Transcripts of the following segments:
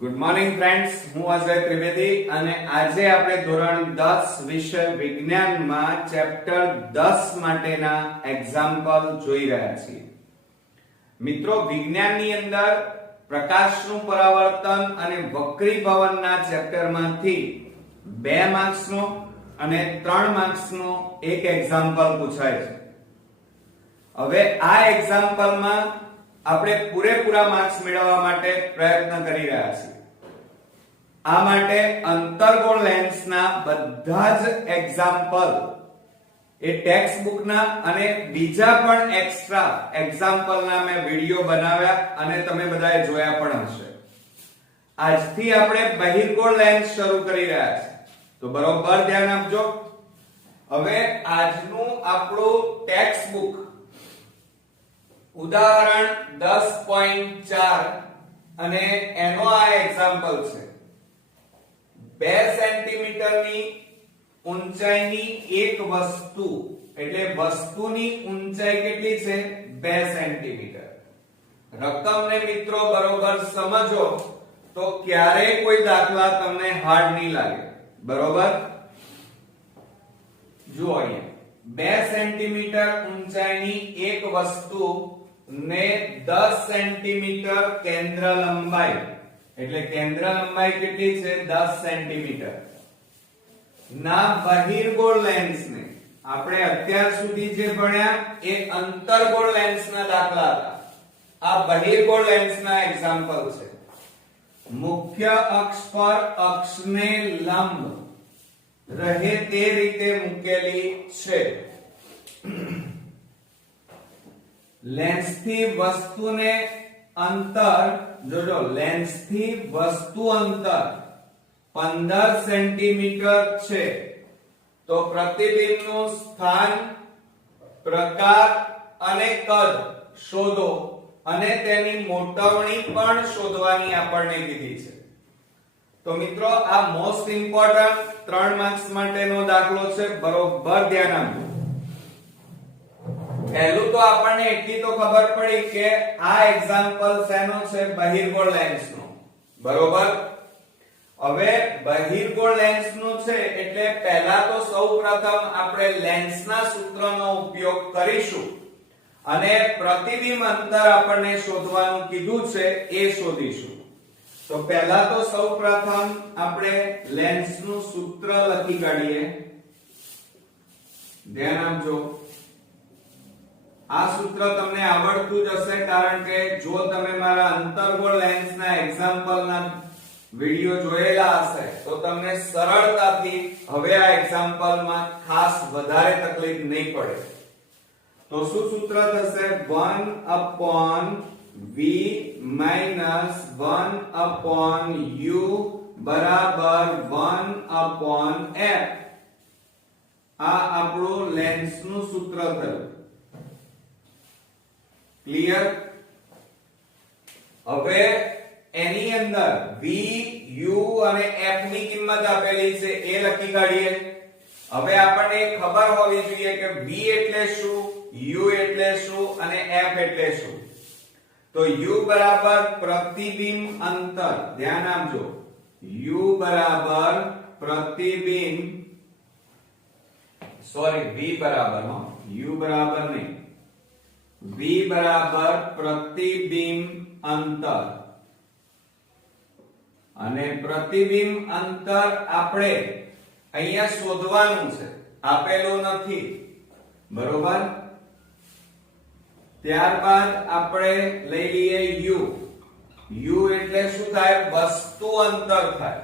Good morning friends, હું અજય ત્રિવેદી અને આજે આપણે ધોરણ 10 વિષય વિજ્ઞાનમાં ચેપ્ટર 10 માટેના એક્ઝામ્પલ જોઈ રહ્યા છીએ. મિત્રો, વિજ્ઞાનની અંદર પ્રકાશનું પરાવર્તન અને વક્રીભવનના ચેપ્ટરમાંથી 2 માર્ક્સનો અને 3 માર્ક્સનો એક એક્ઝામ્પલ પૂછાય છે. હવે આ એક્ઝામ્પલમાં આપણે પૂરેપૂરા માર્ક્સ મેળવવા માટે પ્રયત્ન કરી રહ્યા છીએ. આ માટે અંતર્ગોળ લેન્સના બધા જ એક્ઝામ્પલ એ ટેક્સ્ટ બુકના અને બીજા પણ એક્સ્ટ્રા એક્ઝામ્પલના મેં વિડિયો બનાવ્યા અને તમે બધાએ જોયા પણ હશે. આજથી આપણે બહિર્ગોળ લેન્સ શરૂ કરી રહ્યા છીએ, તો બરોબર ધ્યાન આપજો. હવે આજનું આપણું ટેક્સ્ટ બુક ઉદાહરણ 10.4 અને એનો આ એક્ઝામ્પલ છે. 2 સેન્ટીમીટરની ઊંચાઈની એક વસ્તુ, એટલે વસ્તુની ઊંચાઈ કેટલી છે? 2 સેન્ટીમીટર. રકમને મિત્રો બરોબર સમજો તો ક્યારેય કોઈ દાખલા તમને હાર્ડ નહીં લાગે. બરોબર? જુઓ અહીંયા 2 સેન્ટીમીટર ઊંચાઈની એક વસ્તુ ને 10 સેન્ટીમીટર કેન્દ્ર લંબાઈ, એટલે કેન્દ્ર લંબાઈ કેટલી છે? 10 સેન્ટીમીટર ના બહિર્ગોળ લેન્સને આપણે અત્યાર સુધી જે ભણ્યા એ અંતર્ગોળ લેન્સના દાખલા હતા. આ બહિર્ગોળ લેન્સના એક્ઝામ્પલ છે. મુખ્ય અક્ષ પર અક્ષને લંબ રહે તે રીતે મૂકેલી છે. લેન્સથી વસ્તુને અંતર જોજો, લેન્સથી વસ્તુ અંતર 15 સેન્ટીમીટર છે, તો પ્રતિબિંબનું સ્થાન, પ્રકાર અને કદ શોધો અને તેની મોટવણી પણ શોધવાની આપણને કીધી છે. તો મિત્રો, આ મોસ્ટ ઇમ્પોર્ટન્ટ 3 માર્ક્સ માટેનો દાખલો છે. બરોબર ધ્યાન આપજો. પહેલું તો આપણને એટલી તો ખબર પડી કે આ એક્ઝામ્પલ શેનો છે? બહિર્ગોળ લેન્સનો. બરોબર? હવે બહિર્ગોળ લેન્સનું છે એટલે પહેલા તો સૌપ્રથમ આપણે લેન્સના સૂત્રનો ઉપયોગ કરીશું અને પ્રતિબિંબ અંતર આપણને શોધવાનું કીધું છે એ શોધીશું. તો પહેલા તો સૌપ્રથમ આપણે લેન્સનું સૂત્ર લખી કાઢીએ. ધ્યાન આપજો. આ સૂત્ર તમને આવડતું જ હશે, કારણ કે જો તમે મારા અંતર્ગોળ લેન્સના એક્ઝામ્પલના વિડિયો જોયેલા હશે તો તમને સરળતાથી હવે આ એક્ઝામ્પલમાં ખાસ વધારે તકલીફ નહીં પડે. તો શું સૂત્ર થશે? 1/v - 1/u બરાબર 1/f. આ આપણું લેન્સનું સૂત્ર થયું. ક્લિયર? હવે એની અંદર v, u અને f ની કિંમત આપેલી છે એ લખી કાઢીએ. હવે આપણને ખબર હોવી જોઈએ કે v એટલે શું, u એટલે શું અને f એટલે શું. તો u બરાબર પ્રતિબિંબ અંતર. ધ્યાન આપજો. u બરાબર પ્રતિબિંબ, સોરી v બરાબર, u બરાબર નહીં, v બરાબર પ્રતિબિંબ અંતર. અને પ્રતિબિંબ અંતર આપણે અહીંયા શોધવાનું છે, આપેલું નથી. બરોબર? ત્યારબાદ આપણે લઈ લઈએ u. u એટલે શું થાય? વસ્તુ અંતર થાય.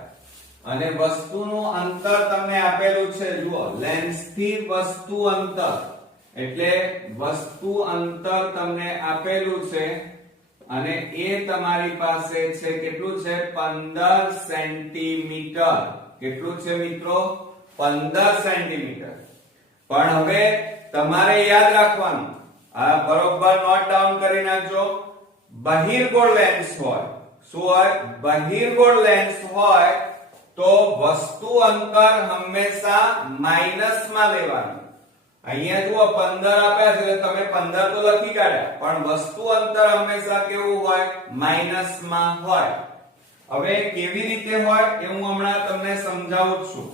અને વસ્તુનું અંતર તમને આપેલું છે. જુઓ, લેન્સથી વસ્તુ અંતર એટલે વસ્તુ અંતર તમને આપેલું છે અને એ તમારી પાસે છે કેટલું છે? 15 સેન્ટીમીટર. કેટલું છે મિત્રો? 15 સેન્ટીમીટર. પણ હવે તમારે યાદ રાખવાનું, આ બરોબર નોટ ડાઉન કરી નાખજો. બહિર્ગોળ લેન્સ હોય, શું હોય? બહિર્ગોળ લેન્સ હોય તો વસ્તુ અંતર હંમેશા માઈનસમાં લેવાનું. અહીંયા જુઓ 15 આપ્યા છે, તમે 15 તો લખી કાઢ્યા, પણ વસ્તુ અંતર હંમેશા કેવું હોય? માઈનસમાં હોય. હવે કેવી રીતે હોય એ હું હમણાં તમને સમજાવું છું,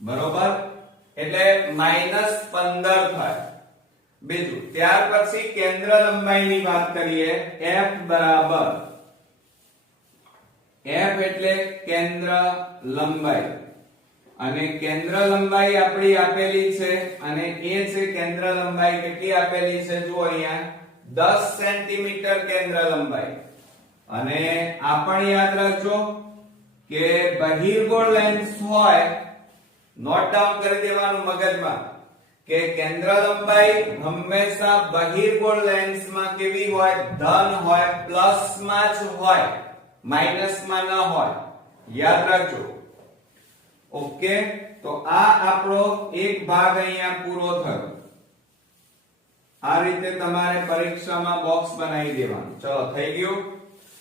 બરોબર? એટલે -15 થાય. બીજું, ત્યાર પછી કેન્દ્ર લંબાઈની વાત કરીએ. f બરાબર, f એટલે કેન્દ્ર લંબાઈ, અને કેન્દ્ર લંબાઈ આપણી આપેલી છે, અને એ છે કેન્દ્ર લંબાઈ કેટલી આપેલી છે જુઓ અહીંયા 10 સેન્ટીમીટર કેન્દ્ર લંબાઈ. અને આ પણ યાદ રાખજો કે બહિર્ગોળ લેન્સ હોય, નોટ ડાઉન કરી દેવાનું મગજમાં કે કેન્દ્ર લંબાઈ હંમેશા બહિર્ગોળ લેન્સમાં કેવી હોય? ધન હોય, પ્લસમાં જ હોય, માઈનસમાં ન હોય. યાદ રાખજો. ઓકે, તો આ આપણો એક ભાગ અહીંયા પૂરો થયો. આ રીતે તમારે પરીક્ષામાં બોક્સ બનાવી દેવાનું. ચલો, થઈ ગયું.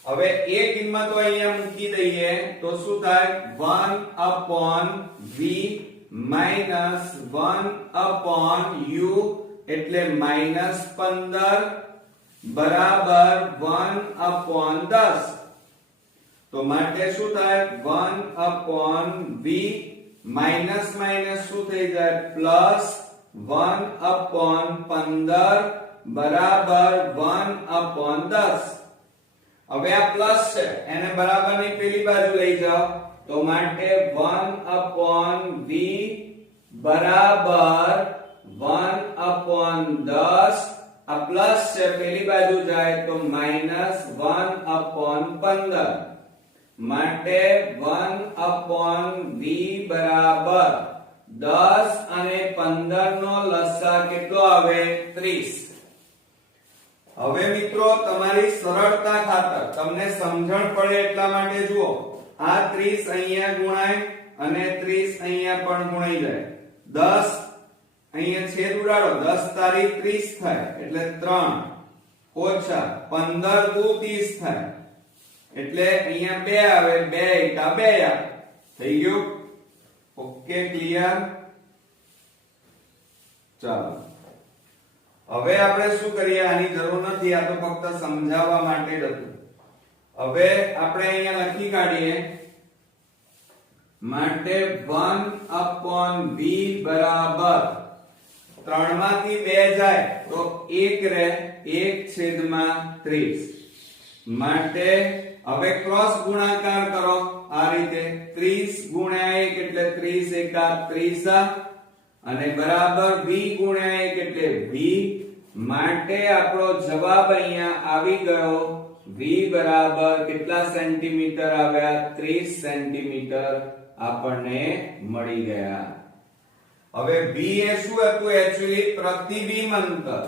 હવે એ કિંમતો અહીંયા મૂકી દઈએ તો શું થાય? 1/v minus 1/u એટલે -15 બરાબર 1/10. તો માટે શું થાય? 1/v માઈનસ માઈનસ શું થઈ જાય? પ્લસ 1/15 બરાબર 1/10. હવે આ પ્લસ છે, એને બરાબરની પેલી બાજુ લઈ જાઓ તો માટે 1/v બરાબર 1/10. આ પ્લસ છે, પેલી બાજુ જાય તો -1/15. માટે 1/v બરાબર 10 અને 15 નો લસા કેટલો આવે? 30. હવે મિત્રો તમારી સરળતા ખાતર તમને સમજણ પડે એટલા માટે જુઓ, આ 30 અહીંયા ગુણાય અને 30 અહીંયા પણ ગુણાઈ જાય. 10 અહીંયા છેદ ઉડાડો, 10 તારી 30 થાય એટલે 3 ઓછા 15 દુ 30 થાય એટલે અહીંયા 2 આવે, 2 એકા 2 આવે. થઈ ગયું? Okay, clear? ચાલો, હવે આપણે શું કરીએ? આની જરૂર નથી, આ તો ફક્ત સમજાવવા માટે જ હતું. હવે આપણે અહીંયા લખી કાઢીએ. માટે 1/v બરાબર 3 માંથી 2 જાય તો 1 રહે, 1/30. માટે હવે ક્રોસ ગુણાકાર કરો આ રીતે. 30 ગુણ્યા 1 એટલે 30 એકા 30 અને બરાબર v ગુણ્યા 1 એટલે v. માટે આપણો જવાબ અહીંયા આવી ગયો. v બરાબર કેટલા સેન્ટીમીટર આવ્યા? 30 સેન્ટીમીટર આપણને મળી ગયા. હવે v એ શું હતું? એક્ચ્યુઅલી પ્રતિબિંબ અંતર.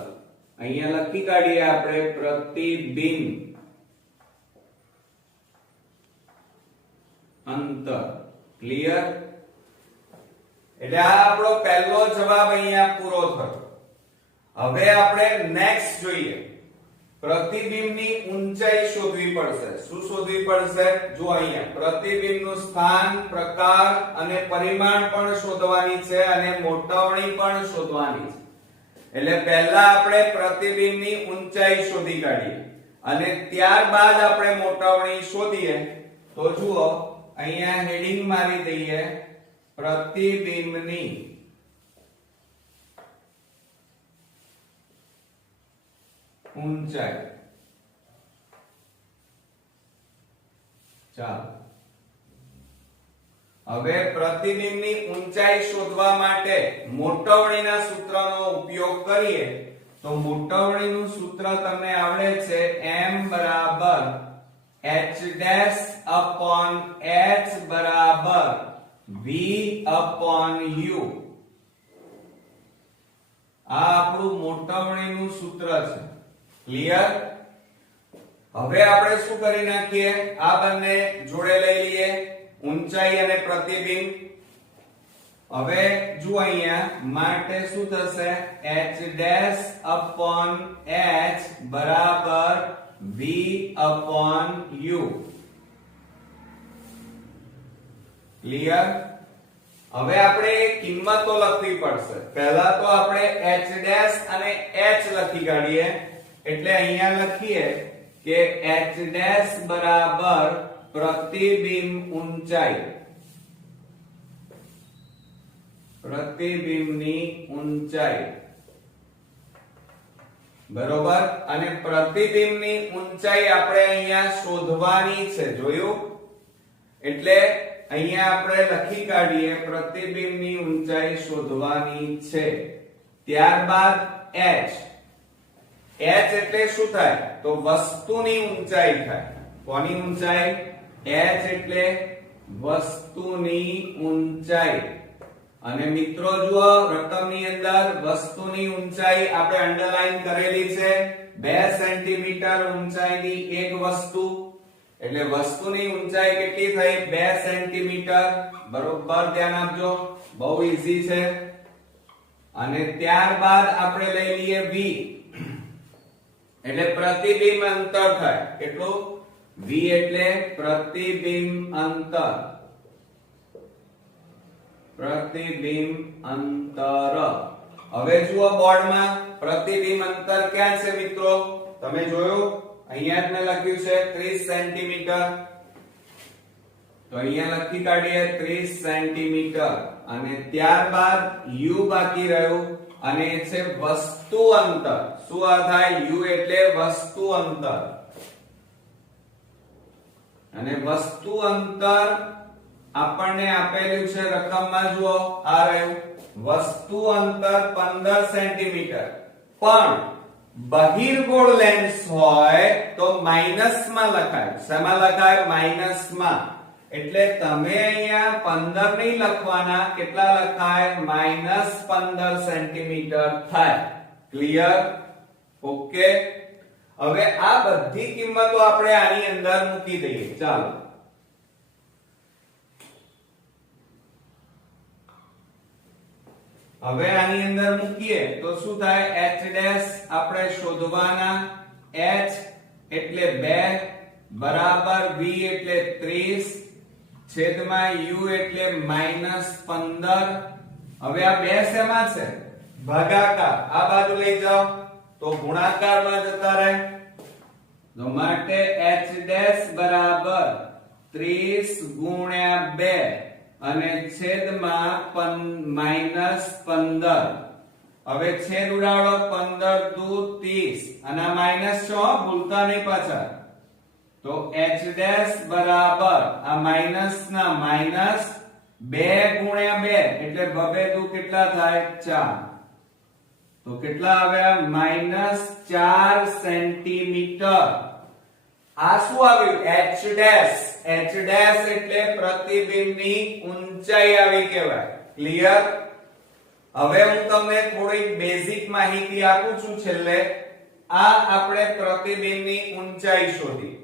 અહીંયા લખી કાઢીએ આપણે પ્રતિબિંબ અંતર. ક્લિયર? એટલે આ આપણો પહેલો જવાબ અહીંયા પૂરો થયો. હવે આપણે નેક્સ્ટ જોઈએ. પ્રતિબિંબની ઊંચાઈ શોધવી પડશે. શું શોધવી પડશે? જો અહીંયા પ્રતિબિંબનું સ્થાન, પ્રકાર અને પરિમાણ પણ શોધવાની છે અને મોટવણી પણ શોધવાની છે. એટલે પહેલા આપણે પ્રતિબિંબની ઊંચાઈ શોધી કાઢીએ અને ત્યારબાદ આપણે મોટવણી શોધીએ. તો જુઓ, અહીંયા હેડિંગ મારી દઈએ પ્રતિબિંબની ઊંચાઈ. ચાલો, હવે પ્રતિબિંબની ઊંચાઈ શોધવા માટે મોટવણીના સૂત્રનો ઉપયોગ કરીએ. તો મોટવણીનું સૂત્ર તમને આવડે છે, m બરાબર h dash upon h બરાબર v upon u. આ આપણું મોટવણીનું સૂત્ર છે. ક્લિયર? હવે આપણે શું કરી નાખીએ? આ બંને જોડે લઈ લઈએ, ઊંચાઈ અને પ્રતિબિંબ. હવે જુઓ અહીંયા માટે શું થશે? h dash upon h બરાબર v upon u. ક્લિયર? હવે આપણે કિંમતો લખવી પડશે. પહેલા તો આપણે h dash અને h લખી કાઢીએ. એટલે અહીંયા લખીએ કે h dash બરાબર પ્રતિબિંબ ઊંચાઈ, પ્રતિબિંબની ઊંચાઈ, બરોબર. અને પ્રતિબિંબની ઊંચાઈ આપણે અહીંયા શોધવાની છે, જોયું? એટલે અહીંયા આપણે લખી કાઢીએ પ્રતિબિંબની ઊંચાઈ શોધવાની છે. ત્યારબાદ h, h એટલે શું થાય? તો વસ્તુની ઊંચાઈ થાય. કોની ઊંચાઈ? h એટલે વસ્તુની ઊંચાઈ. અને મિત્રો જુઓ, રકમની અંદર વસ્તુની ઊંચાઈ આપણે અંડરલાઈન કરેલી છે. 2 સેન્ટીમીટર ઊંચાઈની એક વસ્તુ, એટલે વસ્તુની ઊંચાઈ કેટલી થઈ? 2 સેન્ટીમીટર. બરોબર, ધ્યાન આપજો, બહુ ઈઝી છે. અને ત્યારબાદ આપણે લઈ લઈએ v, એટલે પ્રતિબિંબ અંતર થાય. કેટલું? v એટલે પ્રતિબિંબ અંતર, પ્રતિબિંબ અંતર. હવે જુઓ બોર્ડમાં પ્રતિબિંબ અંતર ક્યાં છે મિત્રો? તમે જોયું? અહીંયા જ મેં લખ્યું છે 30 સેન્ટીમીટર. તો અહીંયા લખી કાઢીએ 30 સેન્ટીમીટર. અને ત્યારબાદ u બાકી રહ્યું, અને એ છે વસ્તુ અંતર. શું આ થાય? u એટલે વસ્તુ અંતર. અને વસ્તુ અંતર આપણને આપેલું છે રકમમાં, જુઓ આ રહ્યું વસ્તુ અંતર 15 સેન્ટીમીટર. પણ બહિર્ગોળ લેન્સ હોય તો માઈનસ માં લખાય. શેમાં લખાય? માઈનસ માં. એટલે તમે અહીંયા 15 નહીં લખવાના, કેટલા લખાય? -15 સેન્ટીમીટર થાય. ક્લિયર? ઓકે. હવે આ બધી કિંમતો આપણે આની અંદર મૂકી દઈએ. ચાલો, હવે આની અંદર મૂકીએ તો શું થાય? h ડેશ આપણે શોધવાના. h એટલે 2 બરાબર v એટલે 30 છેદમાં u એટલે -15. હવે આ બે શેમાં છે? ભાગાકાર. આ બાજુ લઈ જાઓ તો ગુણાકારમાં જતા રહે. તો માટે h ડેશ બરાબર 30 ગુણ્યા 2 અને છેદમાં -15. હવે છેદ ઉડાડો, 15 દુ 30 અને આ માઈનસ છો, ભૂલતા નહીં પાછા. તો h ડેશ બરાબર આ માઈનસ ના માઈનસ 2 ગુણ્યા 2 એટલે 2 દુ કેટલા થાય? 4. તો કેટલા આવ્યા? -4 સેન્ટીમીટર. આ શું આવ્યું? h dash. h ડેશ એટલે પ્રતિબિંબની ઊંચાઈ આવી કહેવાય. ક્લિયર? હવે હું તમને થોડી બેઝિક માહિતી આપું છું છેલ્લે. આ આપણે પ્રતિબિંબની ઊંચાઈ શોધી.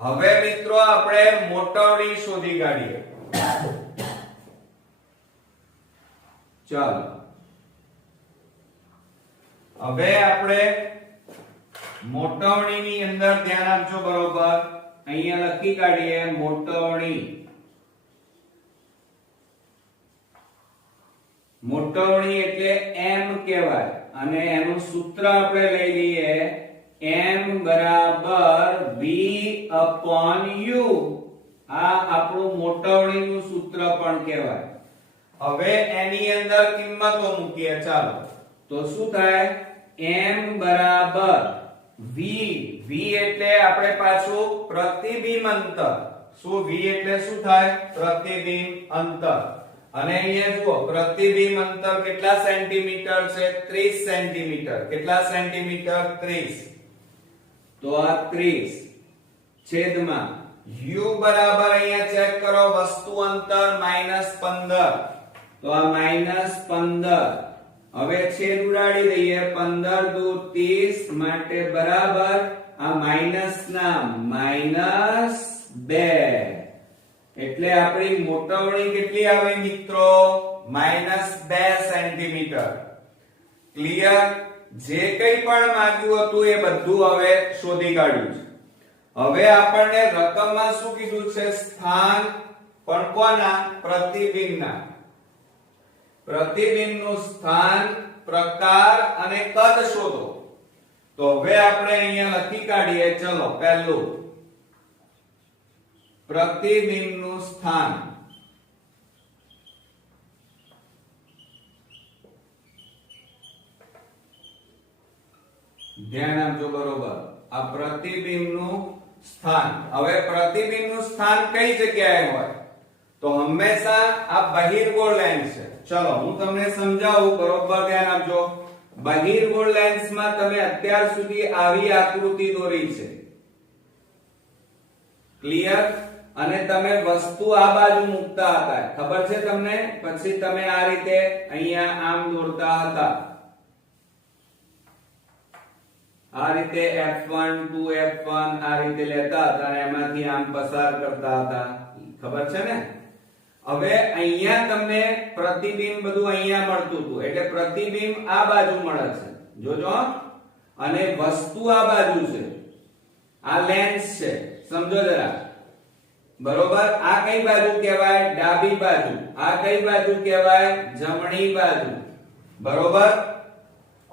હવે મિત્રો આપણે મોટવડી શોધી કાઢીએ. ચાલો, હવે આપણે મોટવણીની અંદર ધ્યાન આપજો. બરોબર, અહીંયા લખી કાઢીએ મોટવણી. મોટવણી એટલે m કહેવાય. અને એનું સૂત્ર આપણે લઈ લઈએ m બરાબર v upon u. આ આપણું મોટવણીનું સૂત્ર પણ કહેવાય. હવે એની અંદર કિંમતો મૂકીએ. ચાલો, તો શું થાય? m બરાબર v. v એટલે આપણે પાછું પ્રતિબિંબ અંતર. શું v એટલે શું થાય? પ્રતિબિંબ અંતર. અને અહીંયા જુઓ પ્રતિબિંબ અંતર કેટલા સેન્ટીમીટર છે? 30 સેન્ટીમીટર. કેટલા સેન્ટીમીટર? 30. તો આ 30 છેદમાં u બરાબર અહીંયા ચેક કરો, વસ્તુ અંતર -15. તો આ -15. હવે છેદ ઉડાડી દઈએ, 15 દુ 30 માટે બરાબર આ માઈનસ ના -2. એટલે આપણી મોટવણી કેટલી આવી મિત્રો? -2 સેન્ટીમીટર. ક્લિયર? જે કંઈ પણ માંગ્યું હતું એ બધું હવે શોધી કાઢ્યું છે. હવે આપણને રકમમાં શું કીધું છે? સ્થાન. પણ કોના? પ્રતિબિંબના. પ્રતિબિંબનું સ્થાન, પ્રકાર અને કદ શોધો. તો હવે આપણે અહીંયા લખી કાઢીએ. ચલો, પહેલું પ્રતિબિંબનું સ્થાન ધ્યાન આપજો બરોબર આ પ્રતિબિંબનું સ્થાન હવે પ્રતિબિંબનું સ્થાન કઈ જગ્યાએ હોય તો હંમેશા આ બહિર્ગોળ લેન્સ છે ચલો હું તમને સમજાવું બરોબર ધ્યાન આપજો બહિર્ગોળ લેન્સમાં તમે અત્યાર સુધી આવી આકૃતિ દોરી છે ક્લિયર અને તમે વસ્તુ આ બાજુ મૂકતા હતા ખબર છે તમને પછી તમે આ રીતે અહીંયા આમ દોરતા હતા આ રીતે f1 2f1 આ રીતે લેતા હતા અને એમાંથી આમ પસાર કરતા હતા ખબર છે ને હવે અહીંયા તમને પ્રતિબિંબ બધું અહીંયા મળતું હતું એટલે પ્રતિબિંબ આ બાજુ મળે છે જોજો અને વસ્તુ આ બાજુ છે આ લેન્સ છે સમજો જરા બરોબર આ કઈ બાજુ કહેવાય ડાબી બાજુ આ કઈ બાજુ કહેવાય જમણી બાજુ બરોબર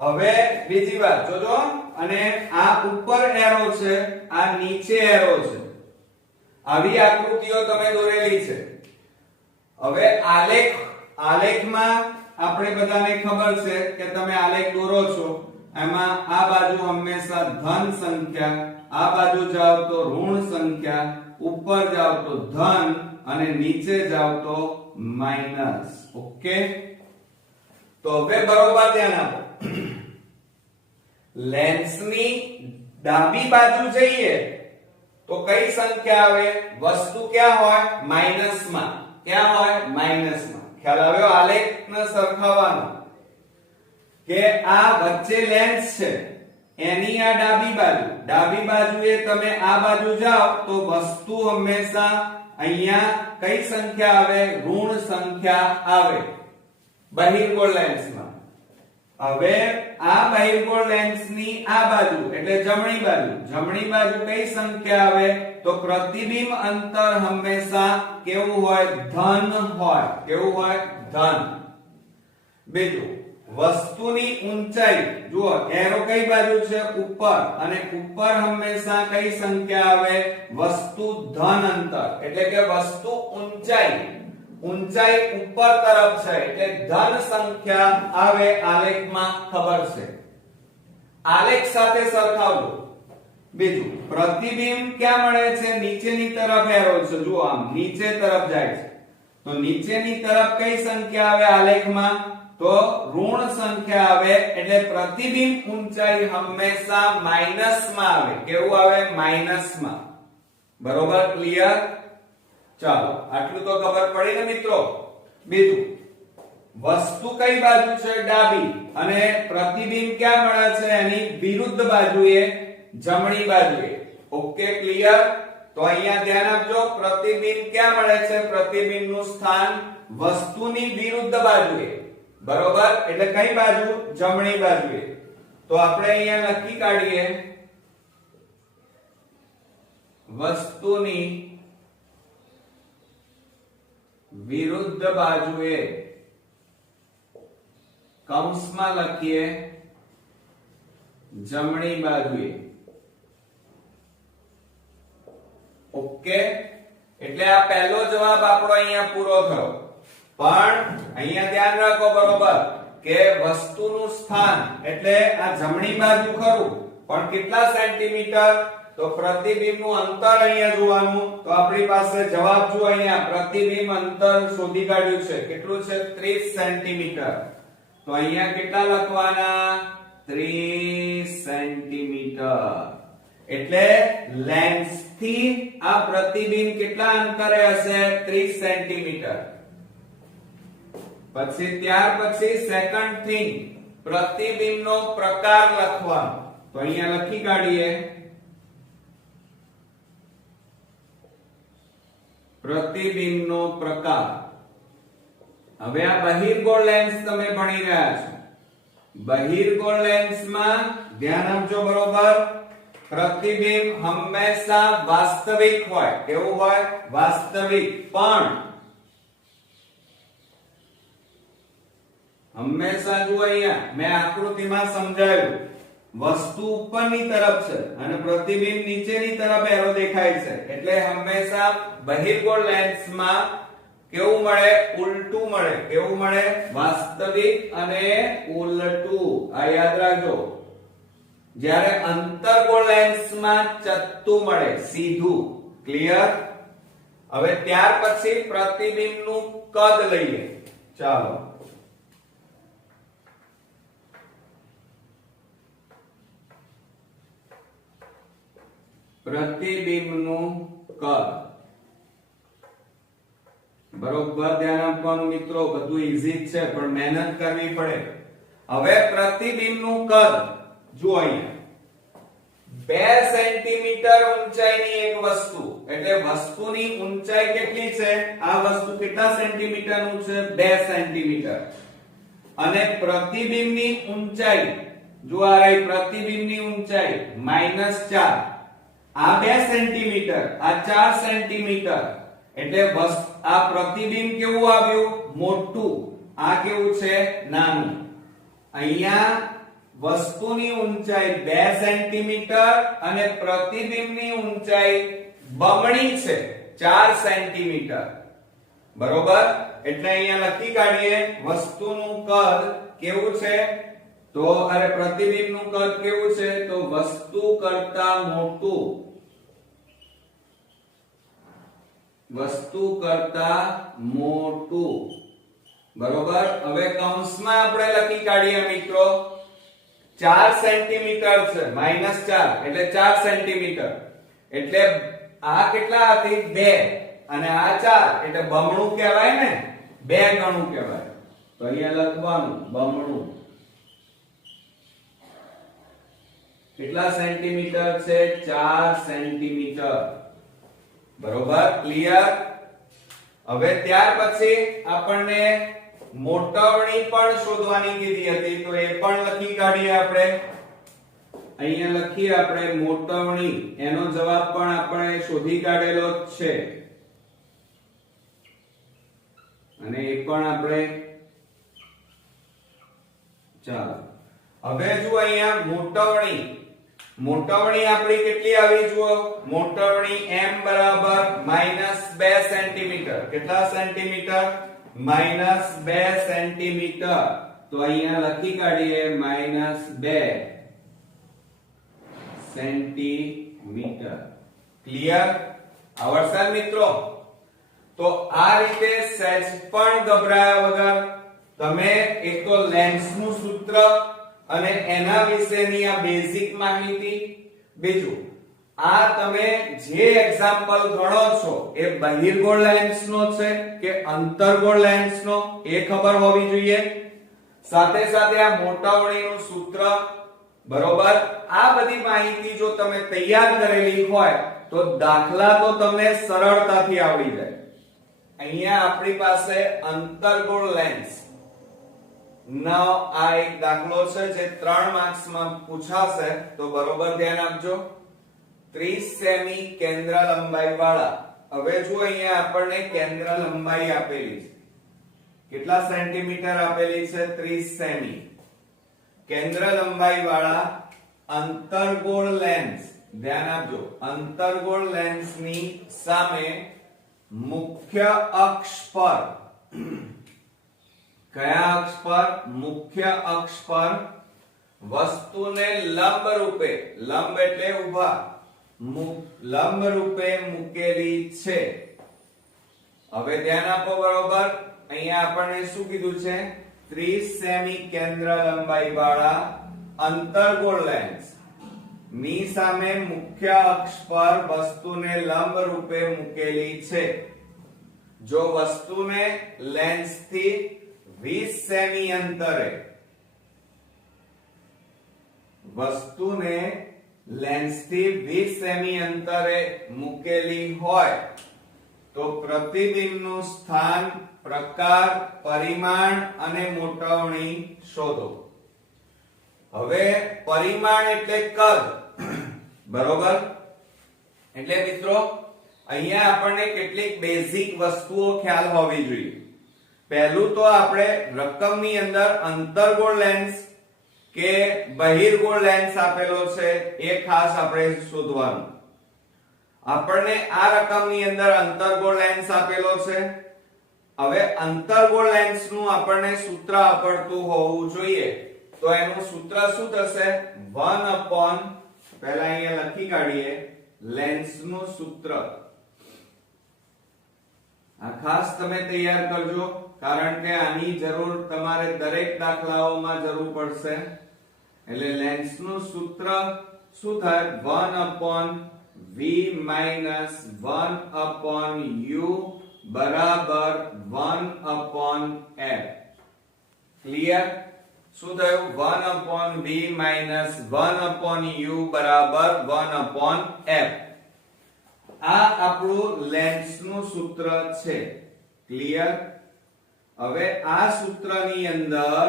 હવે બીજી વાત જોજો અને આ ઉપર એરો છે આ નીચે એરો છે આવી આકૃતિઓ તમે દોરેલી છે હવે આલેખમાં આપણે બધાને ખબર છે કે તમે આલેખ દોરો છો એમાં આ બાજુ હંમેશા ધન સંખ્યા આ બાજુ જાવ તો ઋણ સંખ્યા ઉપર જાવ તો ધન અને નીચે જાવ તો માઈનસ ઓકે તો હવે બરોબર ધ્યાન આપો લેન્સની ડાબી બાજુ જઈએ તો કઈ સંખ્યા આવે વસ્તુ ક્યાં હોય માઈનસમાં ક્યાં હોય માઈનસમાં ખ્યાલ આવ્યો આલેખને સરખાવવાનો કે આ વચ્ચે લેન્સ છે એની આ ડાબી બાજુએ તમે આ બાજુ જાઓ તો વસ્તુ હંમેશા અહીંયા કઈ સંખ્યા આવે ઋણ સંખ્યા આવે બહિર્ગોળ લેન્સમાં હવે આ બહિર્ગોળ લેન્સની આ બાજુ એટલે જમણી બાજુ કઈ સંખ્યા આવે તો પ્રતિબિંબ અંતર હંમેશા કેવું હોય ધન હોય કેવું હોય ધન બીજું વસ્તુની ઊંચાઈ જુઓ એરો કઈ બાજુ છે ઉપર અને ઉપર હંમેશા કઈ સંખ્યા આવે વસ્તુ ધન અંતર એટલે કે વસ્તુ ઊંચાઈ ઉપર તરફ છે એટલે ધન સંખ્યા આવે આલેખમાં ખબર છે આલેખ સાથે સરખાવજો બીજું પ્રતિબિંબ ક્યાં મળે છે નીચેની તરફ એરો છે જુઓ આમ નીચે તરફ જાય છે તો નીચેની તરફ કઈ સંખ્યા આવે આલેખમાં તો ઋણ સંખ્યા આવે એટલે પ્રતિબિંબ ઊંચાઈ હંમેશા માઈનસ માં આવે કેવું આવે માઈનસ માં બરોબર ક્લિયર ચાલો આટલું તો ખબર પડી ને મિત્રો બીજું વસ્તુ કઈ બાજુ છે ડાબી અને પ્રતિબિંબ ક્યાં મળે છે એની વિરુદ્ધ બાજુએ જમણી બાજુએ ઓકે ક્લિયર તો અહીંયા ધ્યાન આપજો પ્રતિબિંબ ક્યાં મળે છે પ્રતિબિંબનું સ્થાન વસ્તુની વિરુદ્ધ બાજુએ બરોબર એટલે કઈ બાજુ જમણી બાજુએ તો આપણે અહીંયા લખી કાઢીએ વસ્તુની વિરુદ્ધ બાજુએ કૌંસમાં લખીએ જમણી બાજુએ ઓકે એટલે આ પહેલો જવાબ આપણો અહીંયા પૂરો થયો પણ અહીંયા ધ્યાન રાખો બરોબર કે વસ્તુનું સ્થાન એટલે આ જમણી બાજુ ખરું પણ કેટલા સેન્ટીમીટર તો પ્રતિબિંબનું અંતર અહીંયા જોવાનું તો આપણી પાસે જવાબ જો અહીંયા પ્રતિબિંબ અંતર શોધી કાઢ્યું છે કેટલું છે 30 સેન્ટીમીટર તો અહીંયા કેટલા લખવાના 30 સેન્ટીમીટર એટલે લેન્સ થી આ પ્રતિબિંબ કેટલા અંતરે હશે 30 સેન્ટીમીટર પછી ત્યાર પછી સેકન્ડ થિંગ પ્રતિબિંબનો પ્રકાર લખવાનો તો અહીંયા લખી કાઢીએ પ્રતિબિંબનો પ્રકાર હવે આ બહિર્ગોળ લેન્સ તમે ભણી રહ્યા છો બહિર્ગોળ લેન્સમાં ધ્યાન આપજો બરોબર પ્રતિબિંબ હંમેશા વાસ્તવિક હોય કેવું હોય વાસ્તવિક પણ હંમેશા જો અહીંયા મેં આકૃતિમાં સમજાવ્યું વસ્તુ ઉપરની તરફ છે અને પ્રતિબિંબ નીચેની તરફ એરો દેખાય છે એટલે હંમેશા બહિર્ગોળ લેન્સમાં કેવું મળે? ઉલટું મળે. કેવું મળે? વાસ્તવિક અને ઉલટું. આ યાદ રાખજો. જ્યારે અંતર્ગોળ લેન્સમાં ચત્તું મળે, સીધું. ક્લિયર? હવે ત્યાર પછી પ્રતિબિંબનું કદ લઈએ. ચાલો, પ્રતિબિંબનું કદ. બરોબર ધ્યાન આપવાનું મિત્રો, બધું ઈઝી જ છે પણ મહેનત કરવી પડે. હવે પ્રતિબિંબનું કદ જુઓ અહીંયા 2 સેન્ટીમીટર ઊંચાઈની એક વસ્તુ, એટલે વસ્તુની ઊંચાઈ કેટલી છે? આ વસ્તુ કેટલા સેન્ટીમીટરનું છે? 2 સેન્ટીમીટર. અને પ્રતિબિંબની ઊંચાઈ જો આ રહી પ્રતિબિંબની ઊંચાઈ -4. આ 2 સેન્ટીમીટર, આ 4 સેન્ટીમીટર. એટલે આ પ્રતિબિંબ કેવું આવ્યું? મોટું. આ કેવું છે? નાનું. અહીંયા વસ્તુની ઊંચાઈ 2 સેન્ટીમીટર અને પ્રતિબિંબની ઊંચાઈ બમણી છે 4 સેન્ટીમીટર. બરોબર? એટલે અહીંયા લખી કાઢીએ વસ્તુનું કદ કેવું છે? તો અરે પ્રતિબિંબનું કદ કેવું છે? તો વસ્તુ કરતા મોટું. વસ્તુ કરતા મોટું. બરોબર? હવે કૌંસમાં આપણે લખી કાઢીએ મિત્રો 4 સેન્ટીમીટર છે, -4 એટલે 4 સેન્ટીમીટર. એટલે આ કેટલા હતી? 2 અને આ 4 એટલે બમણું કહેવાય ને, 2 ગણું કહેવાય. તો અહીંયા લખવાનું બમણું. કેટલા સેન્ટીમીટર છે? 4 સેન્ટીમીટર. બરોબર? ક્લિયર? હવે ત્યાર પછી આપણને મોટવણી પણ શોધવાની કીધી હતી તો એ પણ લખી કાઢીએ આપણે. અહીંયા લખીએ આપણે મોટવણી. એનો જવાબ પણ આપણે શોધી કાઢેલો જ છે અને એ પણ આપણે ચાલો હવે જુઓ અહીંયા મોટવણી. મોટવણી આપણી કેટલી આવી? જુઓ મોટવણી m બરાબર -2 સેન્ટીમીટર. કેટલા સેન્ટીમીટર? -2 સેન્ટીમીટર. તો અહીંયા લખી કાઢીએ -2 સેન્ટીમીટર. ક્લિયર? આવડશે મિત્રો? તો આ રીતે સહેજ પણ ગભરાયા વગર તમે એક તો લેન્સનું સૂત્ર અને એના વિશેની આ બેઝિક માહિતી, બીજું આ તમે જે એક્ઝામ્પલ ગણો છો એ બહિર્ગોળ લેન્સનો છે કે અંતર્ગોળ લેન્સનો એ ખબર હોવી જોઈએ. સાથે સાથે આ મોટાવણીનું સૂત્ર. બરોબર? આ બધી માહિતી જો તમે તૈયાર કરેલી હોય તો દાખલા તો તમને સરળતાથી આવડી જાય. અહીંયા આપણી પાસે અંતર્ગોળ લેન્સ નો આ એક દાખલો છે જે 3 માર્ક્સમાં પૂછાશે તો બરોબર ધ્યાન આપજો. 30 સેમી કેન્દ્ર લંબાઈ વાળા. હવે જો અહીંયા આપણને કેન્દ્ર લંબાઈ આપેલી છે. કેટલા સેન્ટીમીટર આપેલી છે? 30 સેમી. કેન્દ્ર લંબાઈ વાળા અંતર્ગોળ લેન્સ. ધ્યાન આપજો. અંતર્ગોળ લેન્સની સામે મુખ્ય અક્ષ પર કયા અક્ષ પર? મુખ્ય અક્ષ પર વસ્તુને લંબ રૂપે, લંબ એટલે ઊભા, લંબ રૂપે મૂકેલી છે. હવે ધ્યાન આપો. બરોબર? અહીંયા આપણને શું કીધું છે? 30 સેમી કેન્દ્ર લંબાઈ વાળા અંતર્ગોળ લેન્સ ની સામે મુખ્ય અક્ષ પર વસ્તુને લંબ રૂપે મૂકેલી છે. જો વસ્તુને લેન્સથી 20 સેમી અંતરે, વસ્તુને લેન્સથી 20 સેમી અંતરે મૂકેલી હોય તો પ્રતિબિંબનું સ્થાન, પ્રકાર, પરિમાણ અને મોટવણી શોધો. હવે પરિમાણ એટલે કદ. બરોબર? એટલે મિત્રો અહીંયા આપણને કેટલીક બેઝિક વસ્તુઓ ખ્યાલ હોવી જોઈએ. પહેલું તો આપણે રકમની અંદર અંતર્ગોળ લેન્સ કે બહિર્ગોળ લેન્સ આપેલો છે એ ખાસ આપણે શોધવાનું. આપણને આ રકમની અંદર અંતર્ગોળ લેન્સ આપેલો છે. હવે અંતર્ગોળ લેન્સ નું આપણને સૂત્ર આવડતું હોવું જોઈએ. તો એનું સૂત્ર શું થશે? 1 પહેલા અહીંયા લખી કાઢીએ લેન્સ નું સૂત્ર. આ ખાસ તમે તૈયાર કરજો કારણ કે આની જરૂર તમારે દરેક દાખલાઓમાં જરૂર પડશે. એટલે લેન્સ નું સૂત્ર શું થાય? 1/v - 1/u બરાબર 1/f. ક્લિયર? શું થયું? 1/v - 1/u બરાબર 1/f. આ આપણું લેન્સ નું સૂત્ર છે. ક્લિયર? હવે આ સૂત્રની અંદર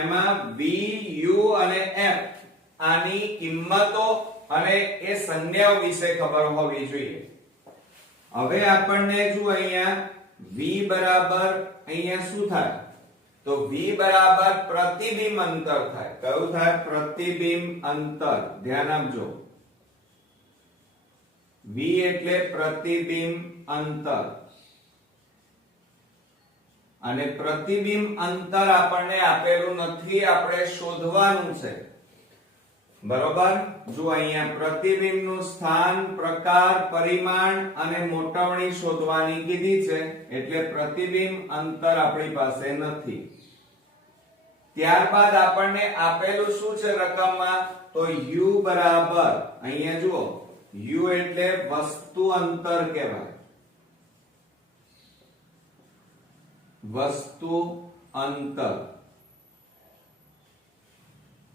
એમાં v u અને f આની કિંમતો અને એ સંજ્ઞાઓ વિશે ખબર હોવી જોઈએ. હવે આપણને જો અહીંયા v બરાબર અહીંયા શું થાય? તો v બરાબર પ્રતિબિંબ અંતર થાય. કયું થાય? પ્રતિબિંબ અંતર. ધ્યાન આપજો. v એટલે પ્રતિબિંબ અંતર. અને પ્રતિબિંબ અંતર આપણને આપેલું નથી, આપણે શોધવાનું છે. બરોબર? જો અહીંયા પ્રતિબિંબનું સ્થાન, પ્રકાર, પરિમાણ અને મોટવણી શોધવાની કીધી છે એટલે પ્રતિબિંબ અંતર આપણી પાસે નથી. ત્યારબાદ આપણને આપેલું શું છે રકમમાં? તો u બરાબર અહીંયા જુઓ u એટલે વસ્તુ અંતર કહેવાય. વસ્તુ અંતર.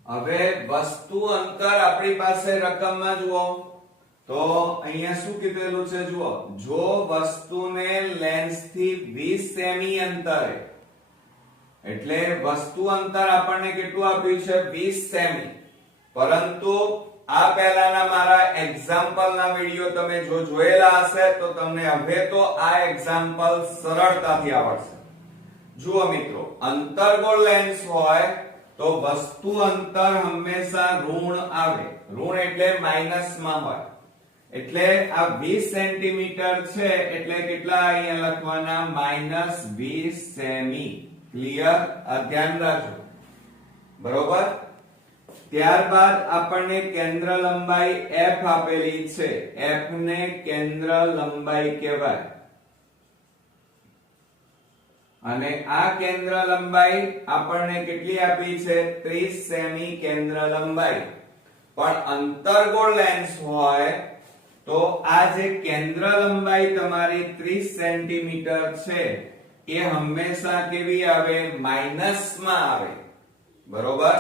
હવે વસ્તુ અંતર આપણી પાસે રકમમાં જુઓ તો અહીંયા શું કીધેલું છે? જુઓ, જો વસ્તુને લેન્સ થી 20 સેમી અંતરે, એટલે વસ્તુ અંતર આપણને કેટલું આપ્યું છે? 20 સેમી. પરંતુ આ પહેલાના મારા એક્ઝામ્પલ ના વિડિયો તમે જો જોયેલા હશે તો તમને હવે તો આ એક્ઝામ્પલ સરળતાથી આવડશે. જુઓ મિત્રો, અંતર્ગોળ લેન્સ હોય તો વસ્તુ અંતર હંમેશા ઋણ આવે. ઋણ એટલે માઈનસ માં હોય. એટલે આ 20 સેન્ટીમીટર છે એટલે કેટલા અહીંયા લખવાના? -20 સેમી. ક્લિયર? આ ધ્યાન રાખજો. બરોબર? ત્યારબાદ આપણને કેન્દ્ર લંબાઈ f આપેલી છે. f ને કેન્દ્ર લંબાઈ કહેવાય. અને આ કેન્દ્ર લંબાઈ આપણને કેટલી આપી છે? 30 સેમી કેન્દ્ર લંબાઈ. પણ અંતર્ગોળ લેન્સ હોય તો આ જે કેન્દ્ર લંબાઈ તમારી 30 સેન્ટીમીટર છે એ હંમેશા કેવી આવે? માઈનસ માં આવે. બરોબર?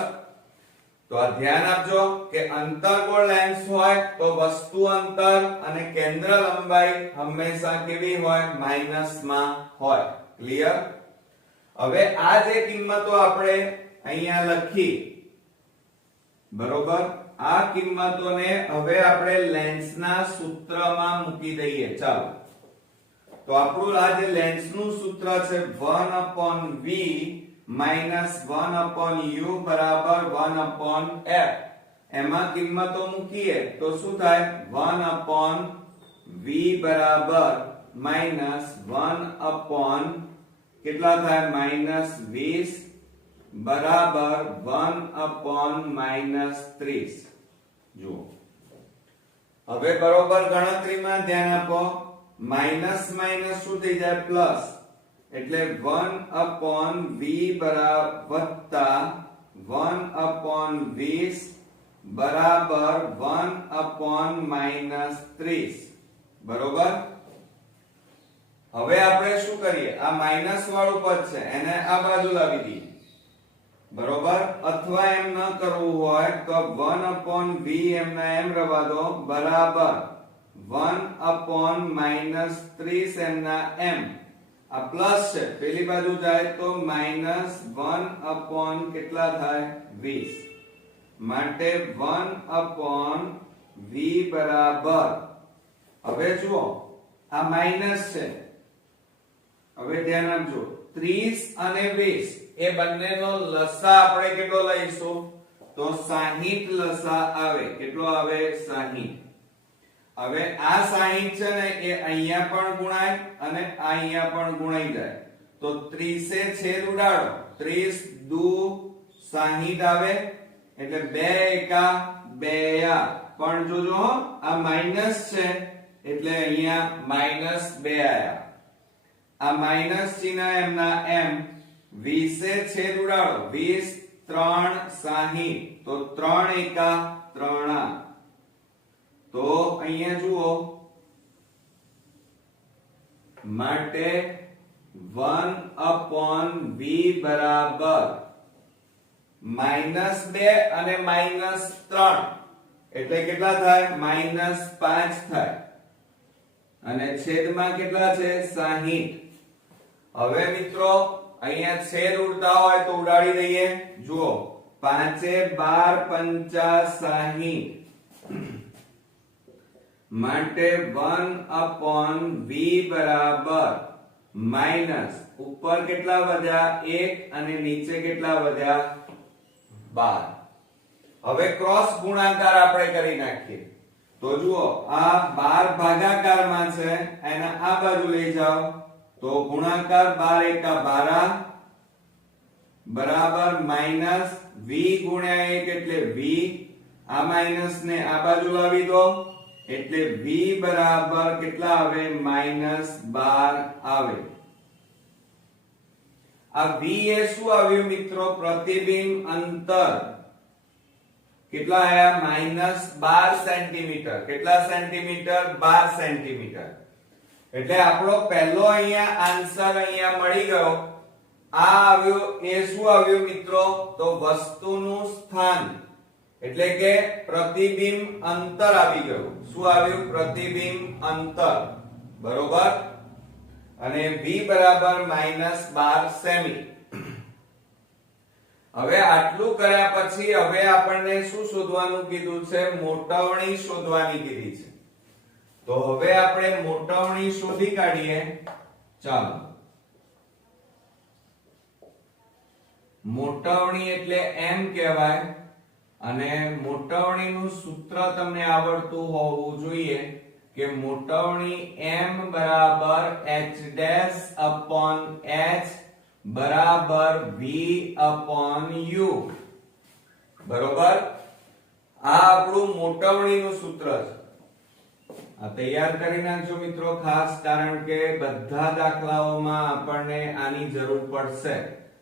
તો આ ધ્યાન આપજો કે અંતર્ગોળ લેન્સ હોય તો વસ્તુ અંતર અને કેન્દ્ર લંબાઈ હંમેશા કેવી હોય? માઈનસ માં હોય. ક્લિયર? હવે આ જે કિંમતો આપણે અહીંયા લખી, બરોબર, આ કિંમતોને હવે આપણે લેન્સના સૂત્રમાં મૂકી દઈએ. ચાલો, તો આપણું આ જે લેન્સનું સૂત્ર છે 1/v - 1/u બરાબર 1/f. એમાં કિંમતો મૂકીએ તો શું થાય? 1/v બરાબર -1/ કેટલા થાય? -20 બરાબર 1/-30. જુઓ, હવે બરોબર ગણતરીમાં ધ્યાન આપો. માઈનસ માઈનસ શું થઈ જાય? પ્લસ. એટલે 1/v વત્તા 1/20 બરાબર 1/-30. બરોબર? હવે આપણે શું કરીએ? આ માઈનસ વાળું પદ છે એને આ બાજુ લાવી દઈએ. બરોબર? અથવા એમ ન કરવું હોય તો 1/v એમના એમ રવા દો બરાબર 1/-30 એમના એમ. આ પ્લસ છે, પેલી બાજુ જાય તો -1/ કેટલા થાય? 20. માટે 1/v બરાબર, હવે જુઓ આ માઈનસ છે. હવે ધ્યાન આપજો, 30 અને 20 એ બંનેનો લસા આપણે કેટલો લઈશું? તો 60 લસા આવે. કેટલો આવે? 60. હવે આ 60 છે ને એ અહીંયા પણ ગુણાય અને આ અહીંયા પણ ગુણાઈ જાય. તો 30 એ છેદ ઉડાડો. 30 દુ 60 આવે એટલે 2 એકા 2 આ. પણ જોજો હો, આ માઈનસ છે એટલે અહીંયા -2 આયા. આ માઈનસ ચિહ્ન એમના એમ. 20 એ છેદ ઉડાડો. 20 3 60 તો 3 એકા 3 આ. તો અહીંયા જુઓ માટે 1/v બરાબર -2 અને -3 એટલે કેટલા થાય? -5 થાય. અને છેદમાં કેટલા છે? 60. હવે મિત્રો અહીંયા છેદ ઉડતા હોય તો ઉડાડી દઈએ. જુઓ 5 12 50 માટે 1/v બરાબર માઈનસ ઉપર કેટલા વધ્યા? 1 અને નીચે કેટલા વધ્યા? 12. હવે ક્રોસ ગુણાકાર આપણે કરી નાખીએ. તો જુઓ આ 12 ભાગાકારમાં છે, એના આ બાજુ લઈ જાઓ તો ગુણાકાર 12 એકા 12 બરાબર માઈનસ v ગુણ્યા 1 એટલે v. આ માઈનસ ને આ બાજુ લાવી દો એટલે v બરાબર કેટલા આવે? -12 આવે. આ v એ શું આવ્યું મિત્રો? પ્રતિબિંબ અંતર. કેટલા આયા? -12 સેન્ટીમીટર. કેટલા સેન્ટીમીટર? 12 સેન્ટીમીટર. એટલે આપણો પહેલો અહીંયા આન્સર અહીંયા મળી ગયો. આ આવ્યું એ શું આવ્યું મિત્રો? તો વસ્તુનું સ્થાન એટલે કે પ્રતિબિંબ અંતર આવી ગયું. શું આવ્યું? પ્રતિબિંબ અંતર. બરોબર. અને v બરાબર -12 સેમી. હવે આટલું કર્યા પછી હવે આપણને શું શોધવાનું કીધું છે? મોટવણી શોધવાની કીધી છે. તો હવે આપણે મોટવણી શોધી કાઢીએ. ચાલો, મોટવણી એટલે એમ કહેવાય. અને મોટવણીનું સૂત્ર તમને આવડતું હોવું જોઈએ કે મોટવણી m બરાબર h ડેશ upon h બરાબર v upon u. બરોબર. આ આપણું મોટવણીનું સૂત્ર છે. આ તૈયાર કરી નાખજો મિત્રો ખાસ, કારણ કે બધા દાખલાઓમાં આપણને આની જરૂર પડશે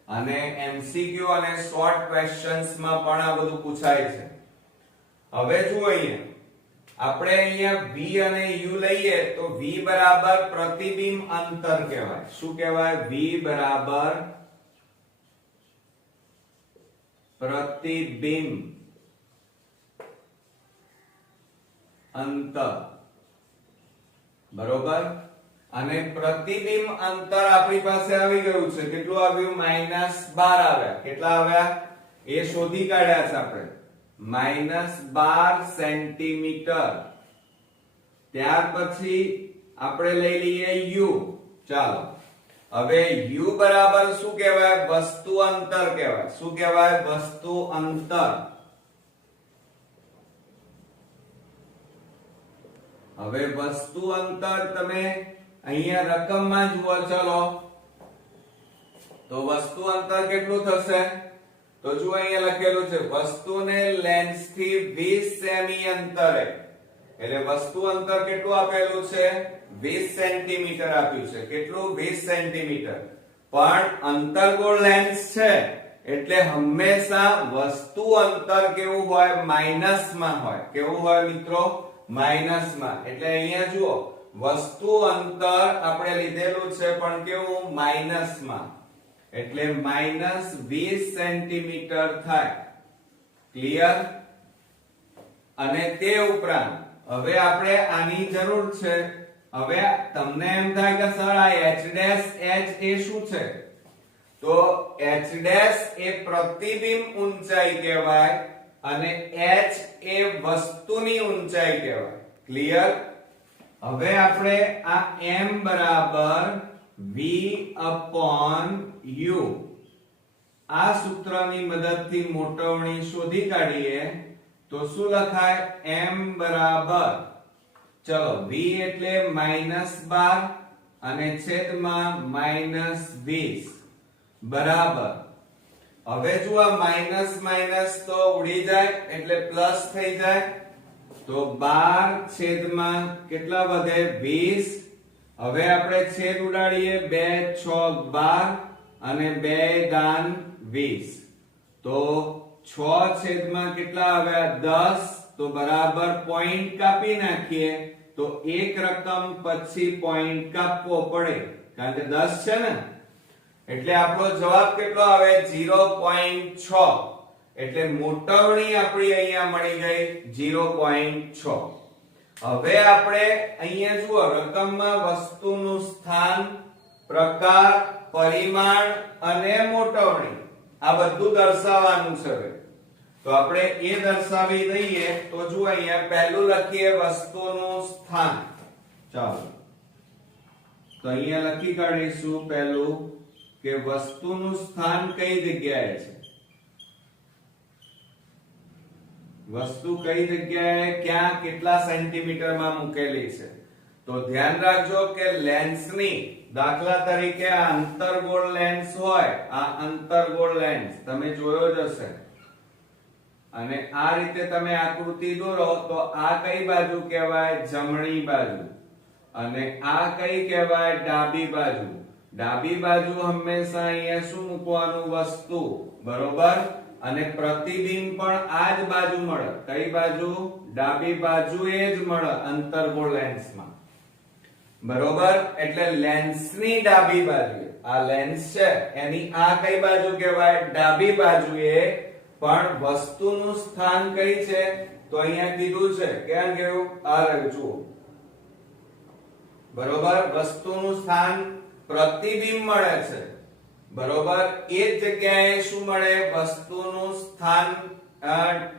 અને MCQ અને શોર્ટ ક્વેશ્ચન્સ માં પણ આ બધું પૂછાય છે. હવે જુઓ અહીંયા આપણે અહીંયા v અને u લઈએ તો v બરાબર પ્રતિબિંબ અંતર કહેવાય. શું કહેવાય? v બરાબર પ્રતિબિંબ અંતર. બરોબર. અને પ્રતિબિંબ અંતર આપણી પાસે આવી ગયું છે. કેટલું આવ્યું? -12 આવ્યા. કેટલા આવ્યા એ શોધી કાઢ્યા છે આપણે. -12 સેન્ટીમીટર. ત્યાર પછી આપણે લઈ લઈએ u. ચાલો, હવે u બરાબર શું કહેવાય? વસ્તુ અંતર કહેવાય. શું કહેવાય? વસ્તુ અંતર. હવે વસ્તુ અંતર તમે અહીંયા રકમમાં જુઓ. ચલો, તો વસ્તુ અંતર કેટલું થશે? તો જો અહીંયા લખેલું છે વસ્તુને લેન્સ થી 20 સેમી અંતરે. એટલે વસ્તુ અંતર કેટલું આપેલું છે? 20 સેન્ટીમીટર આપ્યું છે. કેટલું? 20 સેન્ટીમીટર. પણ અંતર્ગોળ લેન્સ છે એટલે હંમેશા વસ્તુ અંતર કેવું હોય? માઈનસમાં હોય. કેવું હોય મિત્રો? માઈનસમાં. એટલે અહીંયા જુઓ વસ્તુ અંતર આપણે લીધેલું છે પણ કેવું? માઈનસમાં. એટલે -20 સેન્ટીમીટર થાય. ક્લિયર? અને તે ઉપરાંત હવે આપણે આની જરૂર છે. હવે તમને એમ થાય કે સર આ h ડેશ h એ શું છે? તો h ડેશ એ પ્રતિબિંબ ઊંચાઈ કહેવાય અને h એ વસ્તુની ઊંચાઈ કહેવાય. ક્લિયર? હવે આપણે આ m બરાબર v upon u આ સૂત્રની મદદથી મોટવણી શોધી કાઢીએ તો શું લખાય? m બરાબર, ચલો v એટલે -12 અને છેદમાં -20 બરાબર. હવે જો આ માઈનસ માઈનસ તો ઉડી જાય એટલે પ્લસ થઈ જાય, તો 12 છેદમાં કેટલા વધે? 20. હવે આપણે છેદ ઉડાડીએ, 2 6 12 અને 2 દાન 20, તો 6 છેદમાં કેટલા આવ્યા? 10. તો બરાબર પોઈન્ટ કાપી નાખીએ તો એક રકમ પછી પોઈન્ટ કાપવો પડે, કારણ કે 10 છે ને, એટલે આપણો જવાબ કેટલો આવે? 0.6. એટલે મોટવણી આપણી અહીંયા મળી ગઈ 0.6. હવે આપણે અહીંયા જુઓ, રકમમાં વસ્તુનું સ્થાન, પ્રકાર, પરિમાણ અને મોટવણી આ બધું દર્શાવવાનું છે. તો આપણે એ દર્શાવી દઈએ. તો જુઓ અહીંયા પહેલું લખીએ વસ્તુનું સ્થાન. ચાલો તો અહીંયા લખી કાઢીશું પહેલું કે વસ્તુનું સ્થાન કઈ જગ્યાએ છે, વસ્તુ કઈ જગ્યાએ ક્યાં કેટલા સેન્ટીમીટરમાં મૂકેલી છે. તો ધ્યાન રાખજો કે લેન્સની, દાખલા તરીકે આ અંતર્ગોળ લેન્સ હોય, આ અંતર્ગોળ લેન્સ તમે જોયો જ હશે, અને આ રીતે તમે આકૃતિ દોરો તો આ કઈ બાજુ કહેવાય? જમણી બાજુ. અને આ કઈ કહેવાય? ડાબી બાજુ. ડાબી બાજુ હંમેશા અહીંયા શું મૂકવાનું? વસ્તુ, બરોબર. અને પ્રતિબિંબ પણ આ જ બાજુ મળે. કઈ બાજુ? ડાબી બાજુએ જ મળે અંતર્ગોળ લેન્સમાં, બરોબર. એટલે લેન્સની ડાબી બાજુએ, આ લેન્સ છે એની આ કઈ બાજુ કહેવાય? ડાબી બાજુએ. પણ વસ્તુનું સ્થાન કઈ છે? તો અહીંયા કીધું છે, ક્યાં ગયું? આ રહ્યું, જુઓ, બરોબર. વસ્તુનું સ્થાન પ્રતિબિંબ મળે છે, બરોબર. એ જ જગ્યાએ શું મળે? વસ્તુનું સ્થાન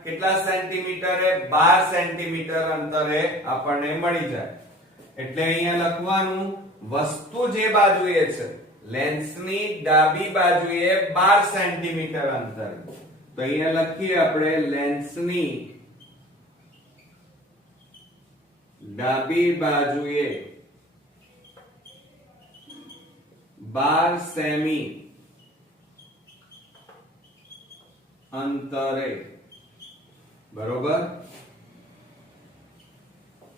કેટલા સેન્ટીમીટરે? 12 સેન્ટીમીટર અંતરે આપણને મળી જાય. એટલે અહીંયા લખવાનું વસ્તુ જે બાજુએ છે, લેન્સની ડાબી બાજુએ 12 સેન્ટીમીટર અંતરે. તો અહીંયા લખીએ આપણે લેન્સની ડાબી બાજુએ 12 સેમી અંતરે, બરોબર.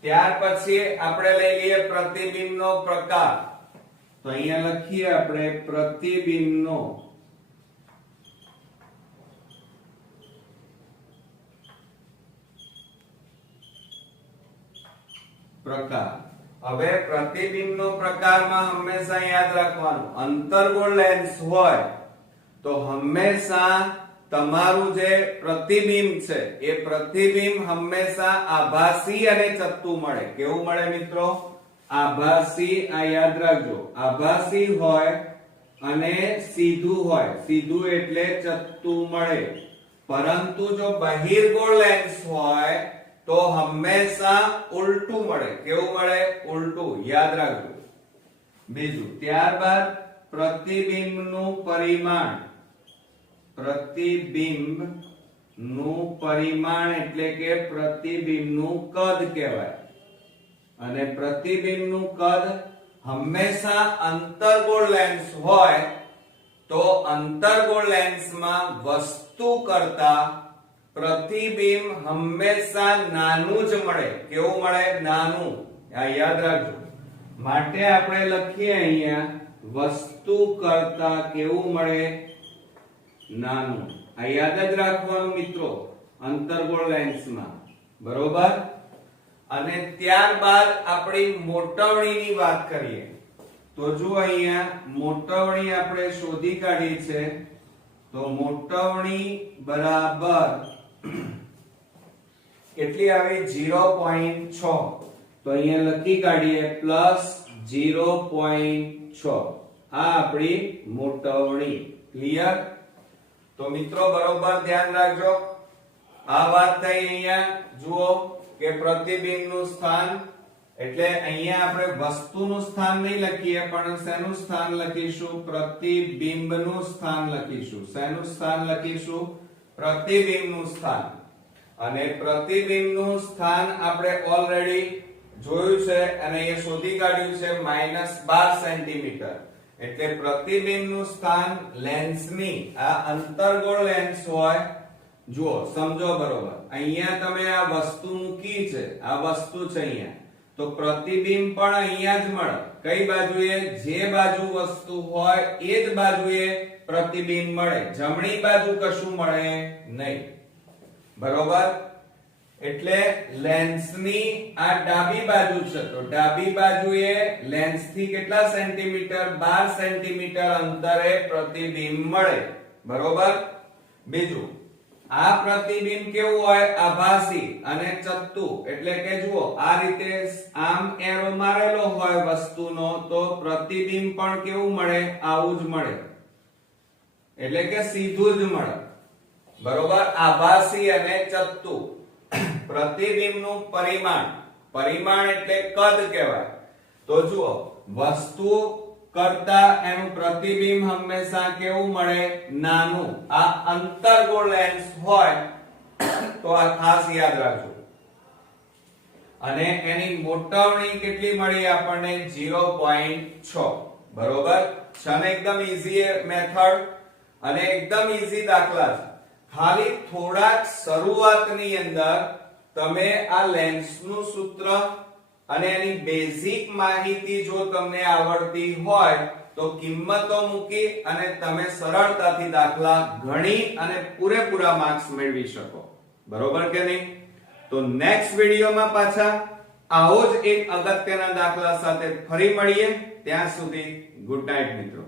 ત્યાર પછી આપણે લઈ લઈએ પ્રતિબિંબનો પ્રકાર. તો અહીંયા લખીએ આપણે પ્રતિબિંબનો પ્રકાર. હવે પ્રતિબિંબનો પ્રકારમાં હંમેશા યાદ રાખવાનું, અંતર્ગોળ લેન્સ હોય તો હંમેશા તમારું જે પ્રતિબિંબ છે એ પ્રતિબિંબ હંમેશા આભાસી અને ચત્તુ મળે. કેવું મળે મિત્રો? આભાસી. આ યાદ રાખજો, આભાસી હોય અને સીધું હોય. સીધું એટલે ચત્તુ મળે. પરંતુ જો બહિર્ગોળ લેન્સ હોય તો હંમેશા ઉલટું મળે. કેવું મળે? ઉલટું. યાદ રાખજો. બીજું, ત્યારબાદ પ્રતિબિંબનું પરિમાણ. પ્રતિબિંબનું પરિમાણ એટલે કે પ્રતિબિંબનું કદ કહેવાય. અને પ્રતિબિંબનું કદ હંમેશા અંતર્ગોળ લેન્સ હોય તો અંતર્ગોળ લેન્સમાં વસ્તુ કરતા પ્રતિબિંબ હંમેશા નાનું જ મળે. કેવું મળે? નાનું. આ યાદ રાખજો. માટે આપણે લખીએ અહીંયા વસ્તુ કરતા કેવું મળે? નાનું. આ યાદ જ રાખવાનું મિત્રો અંતર્ગોળ લેન્સમાં, બરોબર. અને ત્યારબાદ આપણી મોટવણીની વાત કરીએ. તો જો અહીંયા મોટવણી આપણે શોધી કાઢી છે. તો મોટવણી બરાબર કેટલી આવી? 0.6. તો અહીંયા લખી કાઢીએ +0.6. આ આપણી મોટવણી. ક્લિયર? તો મિત્રો બરોબર ધ્યાન રાખજો. આ વાત થઈ. અહીંયા જુઓ કે પ્રતિબિંબનું સ્થાન, એટલે અહીંયા આપણે વસ્તુનું સ્થાન નહીં લખીએ પણ શેનું સ્થાન લખીશું? પ્રતિબિંબનું સ્થાન લખીશું. શેનું સ્થાન લખીશું? પ્રતિબિંબનું સ્થાન. અને પ્રતિબિંબનું સ્થાન આપણે ઓલરેડી જોયું છે અને એ શોધી કાઢ્યું છે -12 સેન્ટીમીટર. એટલે પ્રતિબિંબનું સ્થાન લેન્સની, આ અંતર્ગોળ લેન્સ હોય, જુઓ સમજો બરોબર, અહીંયા તમે આ વસ્તુ મૂકી છે, આ વસ્તુ છે અહીંયા, તો પ્રતિબિંબ પણ અહીંયા જ મળે. કઈ બાજુએ? જે બાજુ વસ્તુ હોય એ જ બાજુએ પ્રતિબિંબ મળે. જમણી બાજુ કશું મળે નહીં. બરોબર? એટલે લેન્સની આ ડાબી બાજુ છે, તો ડાબી બાજુએ લેન્સથી કેટલા સેન્ટીમીટર? 12 સેન્ટીમીટર અંતરે પ્રતિબિંબ મળે. બરોબર? બીજું, આ પ્રતિબિંબ કેવું હોય? આભાસી અને ચત્તુ. એટલે કે જુઓ, આ રીતે આમ એરો મારેલો હોય વસ્તુનો, તો પ્રતિબિંબ પણ કેવું મળે? આવું જ મળે. એટલે કે સીધું જ મળે. બરોબર? આભાસી અને ચત્તુ. પ્રતિબિંબનું પરિમાણ, પરિમાણ એટલે કદ કહેવાય. તો જુઓ, વસ્તુ કરતા એનું પ્રતિબિંબ હંમેશા કેવું મળે? નાનું. આ અંતર્ગોળ લેન્સ હોય તો આ ખાસ યાદ રાખજો. અને એની મોટવણી કેટલી મળી આપણને? 0.6. બરોબર? છે ને એકદમ ઈઝી મેથડ અને એકદમ ઈઝી દાખલા છે. ખાલી થોડાક શરૂઆતની અંદર તમે આ લેન્સનું સૂત્ર અને એની બેઝિક માહિતી જો તમને આવડતી હોય તો કિંમતો મૂકી અને તમે સરળતાથી દાખલા ગણી અને પૂરેપૂરા માર્ક્સ મેળવી શકો. બરોબર કે નહીં? તો નેક્સ્ટ વિડિયોમાં પાછા આવો જ એક અગત્યના દાખલા સાથે ફરી મળીએ. ત્યાં સુધી ગુડ નાઇટ મિત્રો.